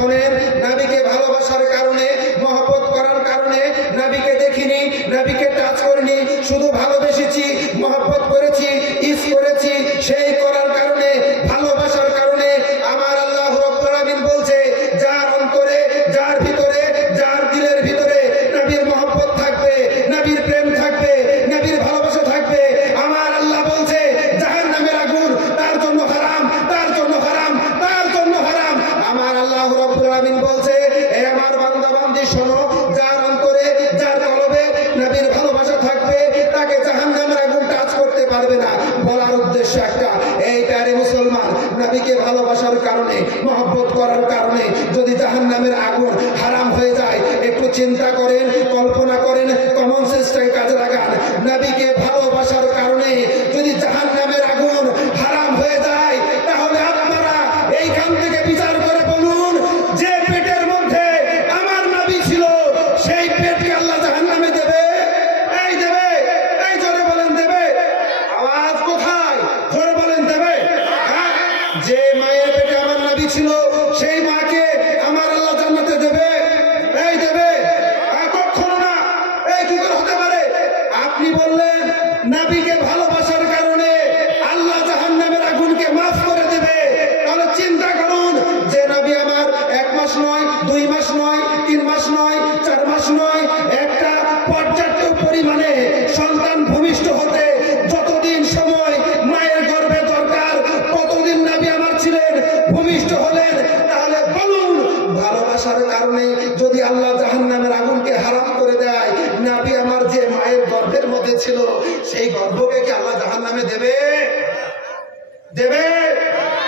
শোনেন, নবীকে ভালোবাসার কারণে, মহব্বত করার কারণে, নবীকে দেখিনি, নবীকে টাচ করিনি, শুধু ভালোবেসেছি, মহব্বত করেছি, ইস করেছি, সেই করার কারণে, ভালোবাসার কারণে আমার আল্লাহ রাব্বুল আলামিন বলছে, যার অন্তরে, যার ভিতরে, যার দিলের ভিতরে নবীর মহব্বত থাকবে, নবীর প্রেম থাকবে, নবীর ভালোবাসা থাকবে, আমার আল্লাহ বলছে জাহান্নামের আগুন তার জন্য হারাম, তার জন্য হারাম, তার জন্য হারাম। আমার আল্লাহ রাব্বুল আলামিন বলছে, হে আমার বান্দা বান্দি শোনো, যার অন্তরে, যার কলবে নবীর ভালোবাসা থাকবে, তাকে জাহান্নামের আগুন টাচ করতে পারবে না। বলার উদ্দেশ্য একটা, এই প্যারে মুসলমান, নবীকে ভালোবাসার কারণে, মহব্বত করার কারণে যদি জাহান্নামের আগুন হারাম হয়ে যায়, একটু চিন্তা করেন, কল্পনা করেন, কমন সেন্সটাকে কাজে লাগান। নবীকে ভালোবাসার কারণে যদি জাহান্নামের আগুন হারাম হয়ে যায়, তাহলে আপনারা এইখান থেকে বিচার করে বলুন, যে পেটের মধ্যে আমার নবী ছিল, সেই পেটকে আল্লাহ জাহান্নামে দেবে? এই দেবে? এই জোরে বলেন দেবে? আওয়াজ কোথায়? জোরে বলেন দেবে? হ্যাঁ, যে মায়ের পেটে আমার নবী ছিল, সেই মাকে আমার আল্লাহ জান্নাতে দেবে? এই দেবে? কখনো না। এই কি করে হতে পারে? আপনি বললেন নবীকে ভালোবাসার কারণে আল্লাহ জাহান্নামের আগুনকে মাফ করে দেবে। তাহলে চিন্তা করুন, যে নবী আমার 1 মাস নয়, 2 মাস নয়, 3 মাস নয়, 4 মাস নয়, একটা পর্যাপ্ত পরিমাণে সন্তান ভূমিষ্ঠ হতে যতদিন সময় মায়ের গর্ভে দরকার, ততদিন নবী আমার ছিলেন, ভূমিষ্ঠ হলেন। তাহলে বলুন, ভালোবাসার কারণে যদি আল্লাহ জাহান্নামের আগুনকে হারাম করে দেয়, নবী আমার যে মায়ের গর্ভের মধ্যে ছিল, সেই গর্ভকে কি আল্লাহ জাহান্নামে দেবে? দেবে?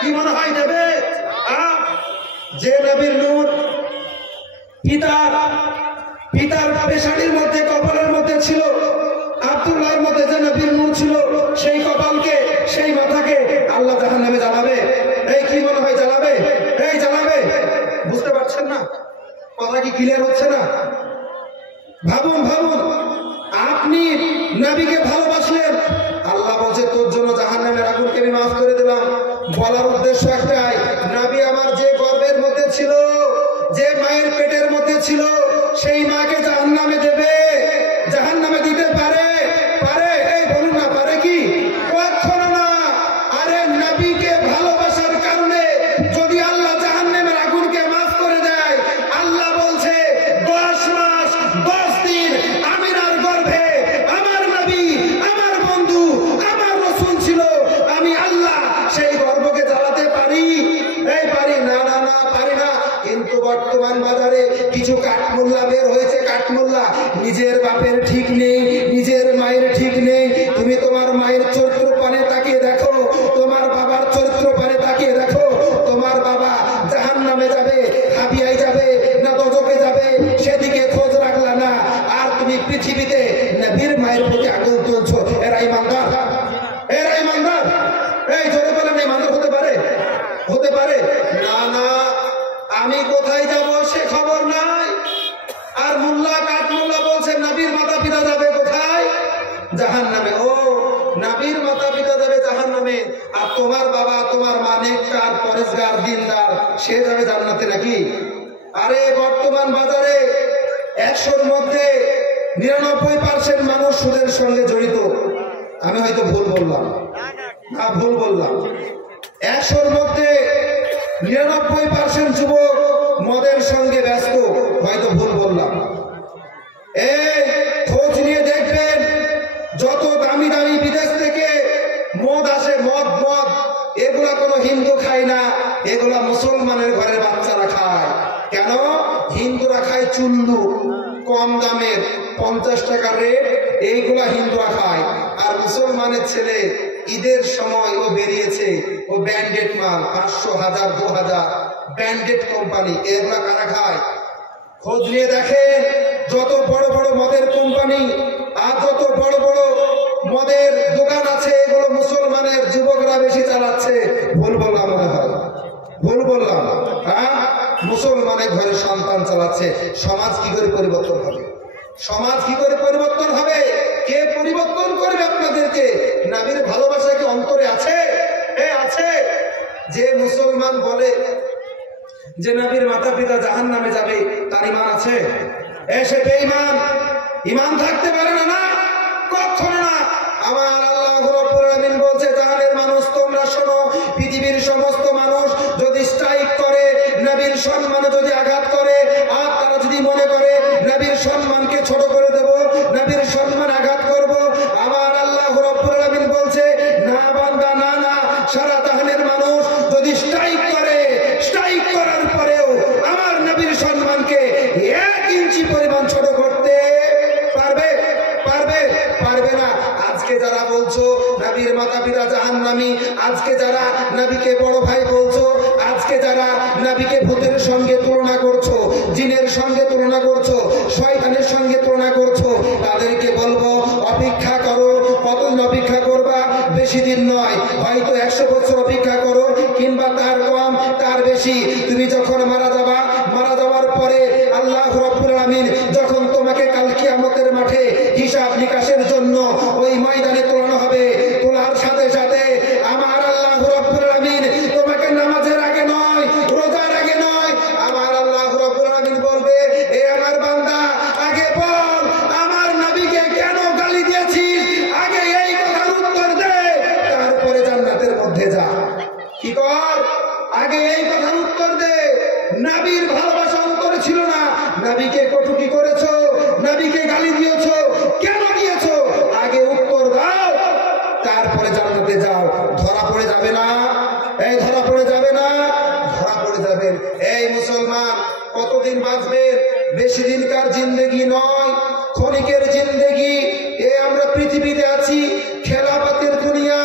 কি মনে হয় দেবে? যে নবীর নূর পিতার পেশানির মধ্যে, কপালের মধ্যে ছিল, আব্দুল্লাহর মধ্যে যে নবীর নূর ছিল, সেই কপালকে, সেই মাথাকে আল্লাহ জাহান্নামে জ্বালাবে? এই কি মনে হয় জ্বালাবে? এই জ্বালাবে? বুঝতে পারছেন না? কথা কি ক্লিয়ার হচ্ছে না? ভাবুন, ভাবুন, আপনি নবীকে ভালোবাসলেন, আল্লাহ বলছে তোর জন্য জাহান্নামের আগুনকে আমি মাফ করে দিলাম। বলার উদ্দেশ্য একটাই, নবী আমার যে গর্ভের মধ্যে ছিল, যে মায়ের পেটের মধ্যে ছিল, সেই মাকে জাহান্নামে দেবে? জাহান্নামে দিতে পারে? পারে? এই বলুন না, পারে কি? কখনো না। আরে নবীকে ভালোবাসার কারণে যদি আল্লাহ জাহান্নামের আগুনকে মাফ করে দেয়, আল্লাহ বলছে 10 মাস 10 দিন আমিনার গর্ভে আমার নবী, আমার বন্ধু, আমার রাসূল ছিল, আমি আল্লাহ সেই গর্ভকে জ্বালাতে পারি? এই পারি না? না, না, পারি না। কিন্তু বর্তমান বাজারে কিছু কাঠমোল্লা বের হয়েছে, কাঠমোল্লা, নিজের বাপের ঠিক নেই, নিজের মায়ের ঠিক নেই। তুমি তোমার মায়ের চরিত্র পানে তাকিয়ে দেখো, তোমার বাবার চরিত্র পানে তাকিয়ে দেখো, তোমার বাবা জাহান্নামে যাবে, হাবিয়ায় যাবে না দোজখে যাবে, সেদিকে খোঁজ রাখলা না, আর তুমি পৃথিবীতে নবীর মায়ের প্রতি আগুন তুলছো। এরা ইমানদার? এরা ইমানদার? এই জোরে বলেন, ইমানদার হতে পারে? হতে পারে না? না। আমি কোথায় যাব সে খবর নাই। আর মোল্লা, কাঠমোল্লা বলছে নবীর মাতা পিতা যাবে কোথায়? জাহান্নামে। ও, নবীর মাতা পিতা যাবে জাহান্নামে, আর তোমার বাবা, তোমার মা নেককার, পরেজগার, দিনদার, সে যাবে জান্নাতে নাকি? আরে বর্তমান বাজারে 100-র মধ্যে 99% মানুষ সুদের সঙ্গে জড়িত। আমি হয়তো ভুল বললাম, না ভুল বললাম। 100-র মধ্যে 99% যুবক মদের সঙ্গে ব্যস্ত, হয়তো ভুল বললাম। এই খোঁজ নিয়ে দেখবেন, যত দামি দামি বিদেশ থেকে মদ আসে, মদ এগুলা কোনো হিন্দু খায় না, এগুলা মুসলমানের ঘরের বাচ্চারা খায়। কেন? হিন্দুরা খায় চুল্লু, কম দামের, 50 টাকার রেট, এইগুলা হিন্দুরা খায়। আর মুসলমানের ছেলে ঈদের সময় ও বেরিয়েছে, ও ব্র্যান্ডেড মাল, 500, 1000, 2000 ব্র্যান্ডেড কোম্পানি, এগুলা কারা খায়? খোঁজ নিয়ে দেখেন, যত বড় বড় মদের কোম্পানি আর যত বড় বড় মদের দোকান আছে, এগুলো মুসলমানের যুবকরা বেশি চালাচ্ছে। ভুল বললাম মনে হয়? ভুল বললাম? হ্যাঁ, মুসলমানের ঘরে সন্তান চালাচ্ছে। সমাজ কি করে পরিবর্তন হবে? সমাজ কি করে পরিবর্তন হবে? কে পরিবর্তন করবে আপনাদেরকে? নবীর ভালোবাসা কি অন্তরে আছে? আছে। যে মুসলমান বলে যে নবীর মাতা পিতা জাহান্নামে যাবে তার ঈমান আছে? এসে বেঈমান, ঈমান থাকতে পারে না, না কখনো না। আমার আল্লাহ রাব্বুল আলামিন বলছে, জাহানের মানুষ তোমরা শোনো, পৃথিবীর সমস্ত মানুষ যদি স্ট্রাইক করে, নবীর সম্মানে যদি আঘাত করে, আর তারা যদি মনে করে নবীর সম্মানকে ছোট করে দেব, নবীর সম্মান আঘাত করব, আমার আল্লাহ রাব্বুল আলামিন বলছে, না বান্দা, না না, সারা জাহানের মানুষ যদি স্ট্রাইক করে, স্ট্রাইক করার পরেও আমার নবীর সম্মানকে 1 ইঞ্চি পরিমাণ ছোট করতে পারবে? পারবে? পারবে না। আজকে যারা বলছো নবীর মাতা পিতা জাহান্নামী, আজকে যারা নবীকে বড় ভাই বলছো, আজকে যারা নবীকে ভূতের সঙ্গে তুলনা করছো, জিনের সঙ্গে তুলনা করছো, শয়তানের সঙ্গে তুলনা করছো, তাদেরকে বলবো অপেক্ষা করো। কতদিন অপেক্ষা করবা? বেশি দিন নয়, হয়তো 100 বছর অপেক্ষা করো, কিংবা তার কম তার বেশি। তুমি যখন মারা যাবা, মারা যাওয়ার পরে আল্লাহ রাব্বুল আলামিন যখন তোমাকে কাল কিয়ামতের মাঠে হিসাব নিকাশের জন্য ওই ময়দানে তোলানো হবে, তোলার সাথে সাথে আমার আল্লাহ রাব্বুল আলামিন তোমাকে নামাজের আগে নয়, রোজার আগে নয়, আমার আল্লাহ রাব্বুল আলামিন বলবে, এ আমার বান্দা, আগে বল আমার নবীকে কেন গালি দিয়েছিস, আগে এই কথার উত্তর দে, তারপরে জান্নাতের মধ্যে যা। কি কর? আগে এই কথার উত্তর দে। নবীর ভালোবাসা অন্তরে ছিল না, নবীকে কটূক্তি করেছো, নবীকে গালি দিয়েছো, কেন দিয়েছো? আগে উত্তর দাও, তারপরে জান্নাতে যাও। ধরা পড়ে যাবে না? এই ধরা পড়ে যাবে না? ধরা পড়ে যাবেন। এই মুসলমান, কতদিন বাঁচবেন? বেশি দিনকার জিন্দেগি নয়, ক্ষণিকের জিন্দেগি। আমরা পৃথিবীতে আছি, খেলাফতের দুনিয়া,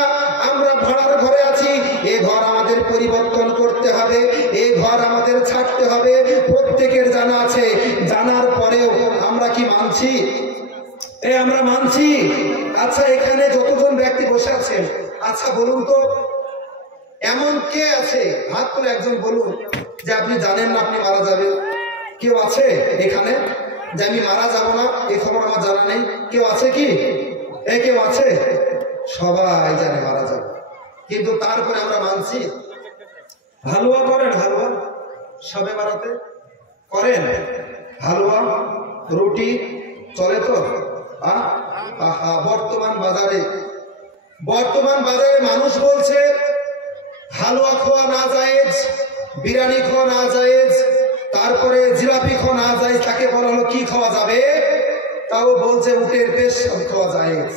আমরা ভাড়ার ঘরে আছি। এ ঘর আমাদের পরিবর্তন করতে হবে, এ ঘর আমাদের ছাড়তে হবে, প্রত্যেকের জানা আছে। জানার পরেও আমরা কি মানছি? আমরা মানছি? আচ্ছা, এখানে যতজন ব্যক্তি বসে আছেন, আচ্ছা বলুন তো, এমন কে আছে? হাত তুলে একজন বলুন যে আপনি জানেন না আপনি মারা যাবেন। কেউ আছে এখানে যে আমি মারা যাব না, এই খবর আমার জানা নেই? কেউ আছে কি? কেউ আছে? সবাই জানে মারা যাবে, কিন্তু তারপরে আমরা মানছি। হালুয়া করেন? হালুয়া সবে বারাতে করেন? হালুয়া রুটি চলে তো? বর্তমান বাজারে মানুষ বলছে হালুয়া খাওয়া না জায়েজ, বিরিয়ানি খাওয়া না জায়েজ, তারপরে জিলাপি খাওয়া না জায়েজ। তাকে বলা হলো কি খাওয়া যাবে? তাও বলছে উটের পেশাব খাওয়া জায়েজ।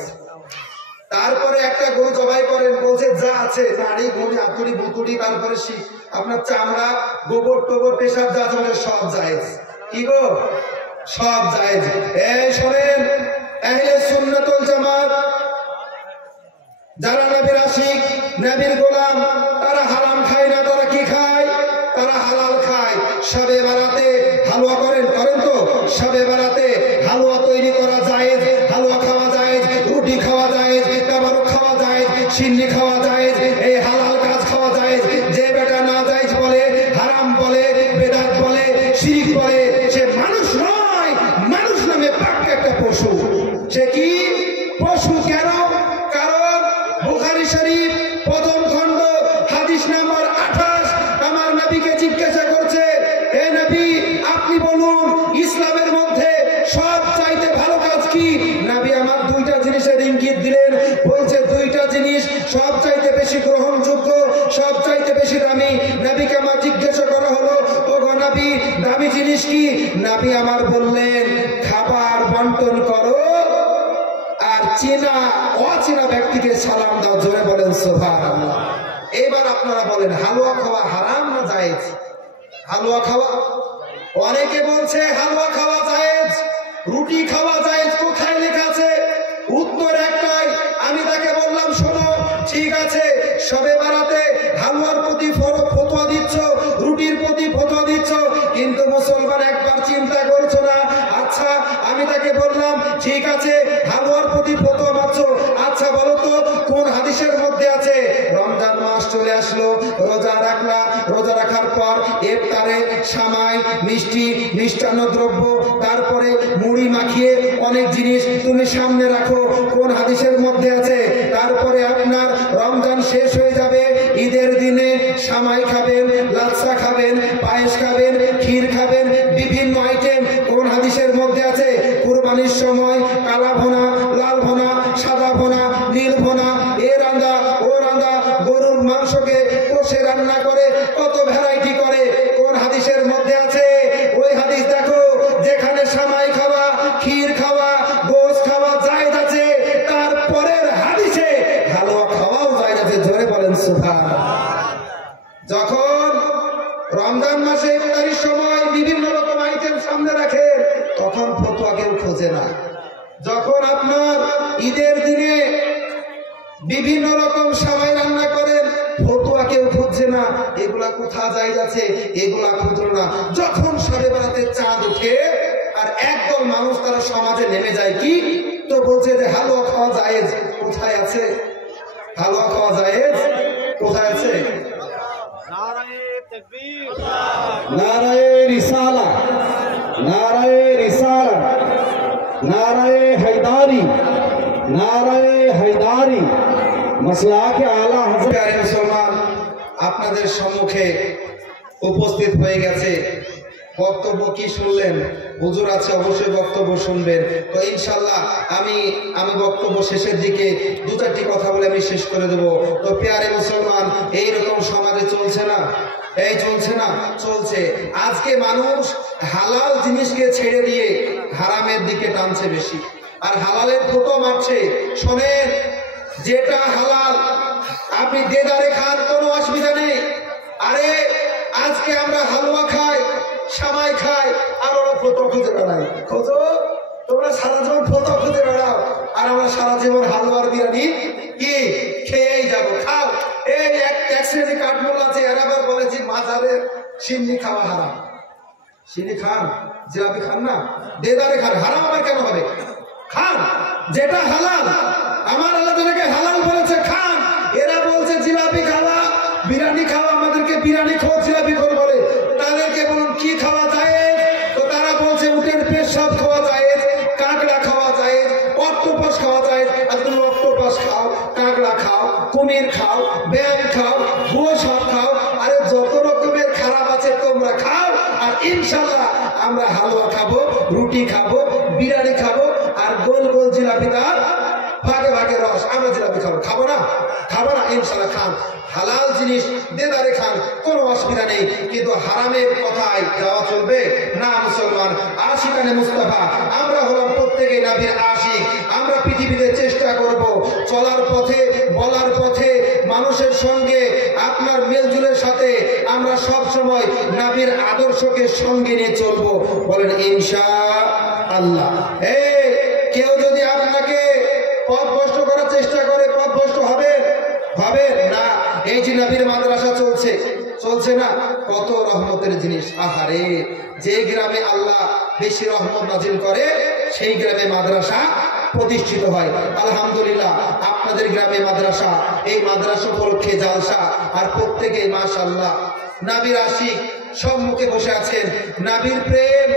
তারপরে একটা গরু জবাই করেন, বলছে যা আছে নাড়ি গড়ি আতুরি বুতুরি, তারপরে আপনার চামড়া, গোবর টোবর, পেশাব যা আছে সব জায়েজ। কি গো? সব জায়েজ। এই শোনেন, আহলে সুন্নাত ওয়াল জামাত যারা নবীর আশিক, নবীর গোলাম, তারা হারাম খায় না। তারা কি খায়? তারা হালাল খায়। শবে বারাতে হালুয়া করেন? করেন তো? শবে বারাতে হালুয়া তৈরি করা জায়েজ, হালুয়া খাওয়া জায়েজ, রুটি খাওয়া জায়েজ, তাবারুক খাওয়া জায়েজ, সিন্নি খাওয়া জায়েজ, এই হালাল কাজ খাওয়া জায়েজ। যে বেটা না জায়েজ বলে, হারাম বলে, বেদাত বলে, শিরক বলে, সে মানুষ নয়, মানুষ নামে পাক্কা একটা পশু। সে কি পশু? কেন? কারণ বুখারী শরীফ প্রথম খণ্ড হাদিস নাম্বার 28 আমার নবীকে জিজ্ঞাসা করছে, হে নবী আপনি বলুন ইসলামের মধ্যে সব চাইতে ভালো কাজ কি? নবী আমার 2টা জিনিসের ইঙ্গিত দিলেন। বলছে 2টা জিনিস সব চাইতে বেশি গ্রহণযোগ্য, সব চাইতে বেশি দামি। নবীকে আমার জিজ্ঞাসা করা হলো, ও গো নবী দামি জিনিস কি? নবী আমার বললেন খাবার বন্টন করো, আর চেনা অচেনা ব্যক্তিকে সালাম দাও। জোরে বলেন সুবহানাল্লাহ। এবার আপনারা বলেন হালুয়া খাওয়া হারাম না জায়েজ? হালুয়া খাওয়া, অনেকে বলছে হালুয়া খাওয়া জায়েজ, রুটি খাওয়া জায়েজ। কোথায় লেখা আছে? উত্তর একটাই। আমি তাকে বললাম শোনো, ঠিক আছে শবে বারাতে হালুয়ার প্রতি ফতোয়া দিচ্ছ, রুটির প্রতি ফতোয়া দিচ্ছ, কিন্তু মুসলমান একবার চিন্তা করছো না। আচ্ছা আমি তাকে বললাম ঠিক আছে হালুয়ার প্রতি ফতোয়া মাত্র, আচ্ছা বলো তো কোন হাদিসের মধ্যে আছে রমজান মাস চলে আসলো, রোজা রাখলা, রোজা রাখার পর ইফতার ইফতারে সামাই, মিষ্টি, মিষ্টান্ন দ্রব্য, তারপরে মুড়ি মাখিয়ে অনেক জিনিস তুমি সামনে রাখো। কোন হাদিসের মধ্যে আছে? তারপরে আপনার রমজান শেষ হয়ে যাবে, ঈদের দিনে সামাই খাবেন, লাচ্ছা খাবেন, পায়েস খাবেন, ক্ষীর খাবেন, বিভিন্ন আইটেম। কোন হাদিসের মধ্যে আছে? কুরবানির সময় কালা ভোনা, লাল ভোনা, সাদা ভোনা, নীল ভোনা, এ রান্দা ও রান্দা, গরুর মাংসকে কষে রান্না করে কত ভ্যারাইটি করে। কোন হাদিসের মধ্যে আছে? ওই হাদিস দেখো যেখানে সামাই খাওয়া, ক্ষীর খাওয়া, গোশ খাওয়া জায়েজ আছে, তারপরের হাদিসে হালুয়া খাওয়াও জায়েজ আছে। জোরে বলেন সুবহানাল্লাহ। যখন রমজান মাসে ইফতারির সময় বিভিন্ন রকম আইটেম সামনে রাখে তখন ফতোয়া কেউ খোঁজে না। যখন আপনার ঈদের দিনে বিভিন্ন রকম সামাই রান্না করেন ফতোয়া কেউ খুঁজছে না, এগুলা কোথা জায়েজ আছে এগুলা খুঁজলো না। যখন সাড়ে বেলাতে চাঁদ উঠে আর একদল মানুষ তারা সমাজে নেমে যায়, কি তো বলছে যে হালুয়া খাওয়া জায়েজ। কোথায় আছে হালুয়া খাওয়া জায়েজ? কোথায় আছে? নারায়ে রিসালা, নারায়ে রিসালা, নারায়ে হায়দারি, নারায়ে হায়দারি, মাসলাকে আলা হযরত। মুসলমান, আপনাদের সম্মুখে উপস্থিত হয়ে গেছে। বক্তব্য কি শুনলেন? হুজুর আছে, অবশ্যই বক্তব্য শুনবেন। তো ইনশাআল্লাহ আমি বক্তব্য শেষের দিকে দু চারটি কথা বলে আমি শেষ করে দেব। তো প্রিয় মুসলমান, এইরকম সমাজে চলছে না? এই চলছে না? চলছে। আজকে মানুষ হালাল জিনিসকে ছেড়ে দিয়ে হারামের দিকে টানছে বেশি, আর হালালের ফটো মারছে। শোনেন, যেটা হালাল আপনি দেদারে খান, কোনো অসুবিধা নেই। আরে আজকে আমরা হালুয়া খাই, সামাই খাই, আর ওরা ফটো খুঁজে বেড়াই। খোঁজো, তোমরা সারা জীবন ফটো খুঁজে বেড়াও, আর আমরা সারা জীবন হালুয়ার বিরিয়ানি কি খেয়েই যাবো। খাও। এই এক শ্রেণী কাঠমোল আছে, এরা আবার বলেছি মাজারের সিন্নি খাওয়া হারাম। সিন্নি খান, জিলাপি খান না, দেদারে খান, হারাম আবার কেন হবে? খান, যেটা হালাল। আমার আল্লাহ যেটাকে হালাল বলেছে খান। এরা বলছে জিলাপি খাওয়া, বিরিয়ানি খাওয়া, আমাদেরকে বিরিয়ানি খাওয়া, জিলাপি খাওয়া বলে। তাদেরকে বলুন কি খাওয়া যায়? তো তারা বলছে উটের পেশাব খাওয়া যায়, কাঁকড়া খাওয়া যায়, অক্টোপাস খাওয়া যায়। আর তুমি অক্টোপাস খাও, কাঁকড়া খাও, কুমির খাও, ব্যাং খাও, ভুয়ো সাপ খাও, আরে যত রকমের খারাপ আছে তোমরা খাও। আর ইনশাআল্লাহ আমরা হালুয়া খাবো, রুটি খাবো, বিরিয়ানি খাবো, আর গোল গোল জিলাপি দাও, ভাগে ভাগে রস। আমরা জিলাপি খাবো, খাবো না? খাবো না? ইনশাআল্লাহ খান। হালাল জিনিস দেদারে খান, কোনো অসুবিধা নেই। কিন্তু হারামের কথায় যাওয়া চলবে না। মুসলমান আশিকানে মুস্তাফা, আমরা হলাম প্রত্যেকে নবীর আশিক। আমরা পৃথিবীতে চেষ্টা করব চলার পথে, বলার পথে, মানুষের সঙ্গে আপনার মেলজুলের সাথে আমরা সব সময় নবীর আদর্শকে সঙ্গে নিয়ে চলবো। বলেন ইনশাআল্লাহ। এই কেউ যদি আপনাকে পথভ্রষ্ট করার চেষ্টা করে, পথভ্রষ্ট হবে না। এই যে নবীর মাদ্রাসা চলছে, চলছে না? কত রহমতের জিনিস। আহারে, যে গ্রামে আল্লাহ বেশি রহমত নাজিল করে সেই গ্রামে মাদ্রাসা প্রতিষ্ঠিত হয়। আলহামদুলিল্লাহ, আপনাদের গ্রামে মাদ্রাসা, এই মাদ্রাসা উপলক্ষে জালসা, আর প্রত্যেকে মাশাআল্লাহ নবীর আশিক সম্মুখে বসে আছেন। নবীর প্রেম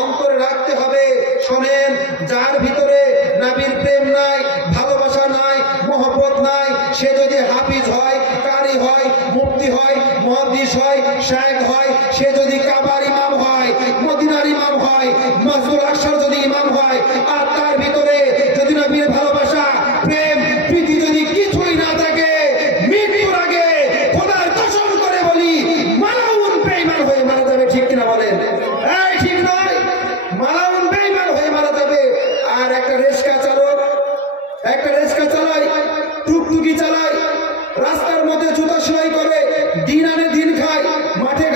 অন্তরে রাখতে হবে। শোনেন, যার ভিতরে নবীর প্রেম নাই, ভালোবাসা নাই, মহব্বত নাই, সে যদি হাফিজ হয়, কারি হয়, মুফতি হয়, মুহাদ্দিস হয়, শায়েখ হয়, সে যদি কাবার ইমাম হয়, মদিনার ইমাম হয়, মসজিদুল আকসার যদি ইমাম হয়, আর তার ভিতরে যদি নবীর ভালোবাসা, প্রেম, প্রীতি যদি কিছুই না থাকে, মৃত্যুর আগে খোদার কসম করে বলি মালাউন বেঈমান হয়ে মারা যাবে। ঠিক কিনা বলেন? এই ঠিক নয়? মালাউন বেঈমান হয়ে মারা যাবে। আর একটা রিক্সা চালায়, টুকটুকি চালায়, রাস্তার মধ্যে জুতা সেলাই করে, দিন আনে দিন খায়, মাঠে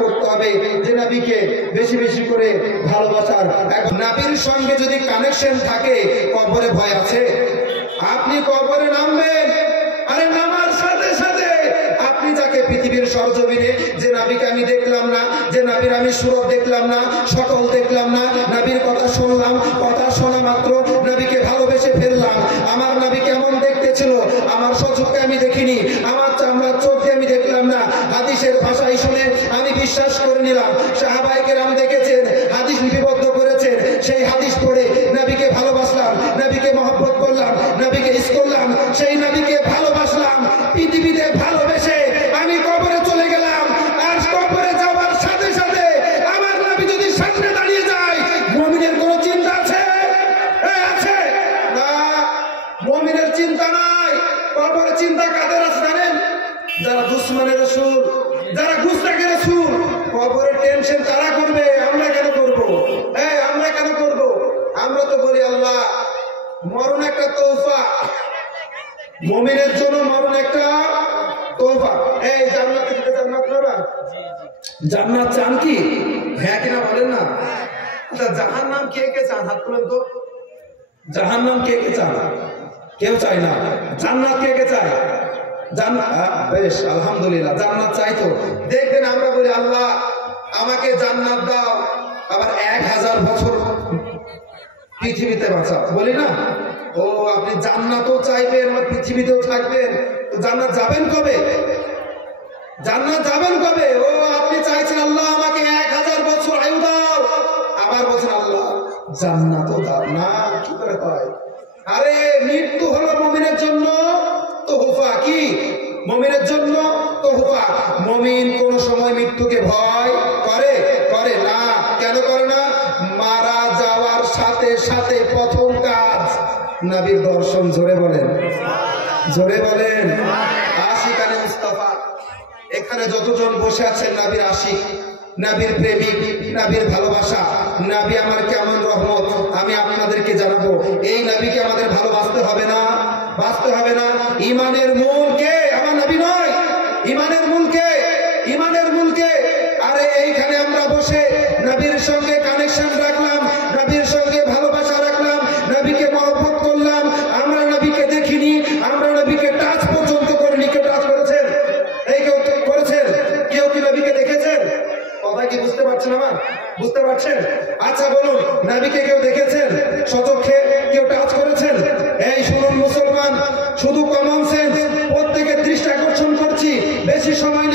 করতে হবে যে নবীকে বেশি বেশি করে ভালোবাসার। নবীর সঙ্গে যদি কানেকশন থাকে, কবরে ভয় আছে? আপনি কবরে নামবেন, আরে নামার সাথে সাথে আপনি যাকে পৃথিবীর সরজমিনে যে নবীকে আমি দেখলাম না, যে নবীর আমি সুরত দেখলাম না, সকল দেখলাম না, নবীর কথা শুনলাম, কথা শোনা মাত্র নবীকে ভালোবেসে ফেললাম। আমার নবী কেমন দেখতে ছিল আমার সচক্ষে আমি দেখিনি, আমার চামড়ার চোখে আমি দেখলাম না, হাদিসের ভাষায় শুনে আমি বিশ্বাস করে নিলাম। সাহাবায়ে কেরাম দেখেছেন, হাদিস লিপিবদ্ধ করেছেন, সেই হাদিস পড়ে নবীকে ভালোবাসলাম, নবীকে মহব্বত করলাম, নবীকে ইস করলাম, সেই নবীকে ভালোবাসলাম। পৃথিবীতে ভালোবেসে আমি কবরে চলে গেলাম, আর কবরে যাওয়ার সাথে সাথে আমার নবী যদি সামনে দাঁড়িয়ে যায়, মুমিনের কোনো চিন্তা আছে? আছে না, মুমিনের চিন্তা নাই। কবরে চিন্তা কাদের আছে জানেন? যারা দুশমনের রাসূল, যারা গুস্তাখের রাসূল, কবরে টেনশন তারা করবে, আমরা কেন করব? আমরা কেন করব? আমরা তো বলি আল্লাহ মরণ একটা তোহফা, মুমিনের জন্য মরণ একটা তোহফা। এই জান্নাতে যেতে চান আপনারা? জান্নাত চান কি? হ্যাঁ কিনা বলেন না? আচ্ছা, জাহান্নাম কে কে চান? হাত তুলেন তো। জাহান্নাম কে কে চান? কেউ চায় না। জান্নাত কে কে চায়? বেশ, আলহামদুলিল্লাহ, জান্নাত চাই তো। দেখবেন আমরা বলি আল্লাহ আমাকে জান্নাত দাও, আবার 1000 বছর পৃথিবীতে বাঁচাও, বলি না? ও আপনি জান্নাতও চাইবেন আর পৃথিবীতেও থাকবেন, তো জান্নাত যাবেন কবে? জান্নাত যাবেন কবে? ও আপনি চাইছেন আল্লাহ আমাকে 1000 বছর আয়ু দাও, আবার বলছেন আল্লাহ জান্নাতও দাও না। কি করে হয়? আরে মৃত্যু হলো মুমিনের জন্য তোহফা। কি মুমিনের জন্য তোহফা? মুমিন কোন সময় মৃত্যুকে ভয় করে? করে না। কেন করে না? মারা যাওয়ার সাথে সাথে প্রথম কাজ নবীর দর্শন। জোরে বলেন, জোরে বলেন। আশিকানে মুস্তাফা, এখানে যতজন বসে আছেন নবীর আশিক, নবীর প্রেমিক, নবীর ভালোবাসা, নবী আমার কেমন রহমত আমি আপনাদেরকে জানাবো। এই নবীকে আমাদের ভালোবাসতে হবে না? বাঁচতে হবে না? ইমানের মূল কে? আমার নবী নয়। ইমানের মূল কে? ইমানের মূল কে? আরে এইখানে আমরা বসে নবীর সঙ্গে কানেকশন রাখলাম, নবীর সঙ্গে ভালোবাসা রাখলাম, নবীকে মহব্বত করলাম, আমরা নবীকে দেখিনি, আমরা নবীকে টাচ পর্যন্ত করিনি। কেউ টাচ করেছেন? এই কেউ করেছেন? কেউ কি নবীকে দেখেছেন? কথা কি বুঝতে পারছেন আমার? বুঝতে পারছেন? আচ্ছা বলুন, নবীকে কেউ দেখেছেন সচক্ষে? কেউ টাচ করেছেন? এই শুনুন মুসলমান, শুধু কমন সেন্স, প্রত্যেকের দৃষ্টি আকর্ষণ করছি, বেশি সময়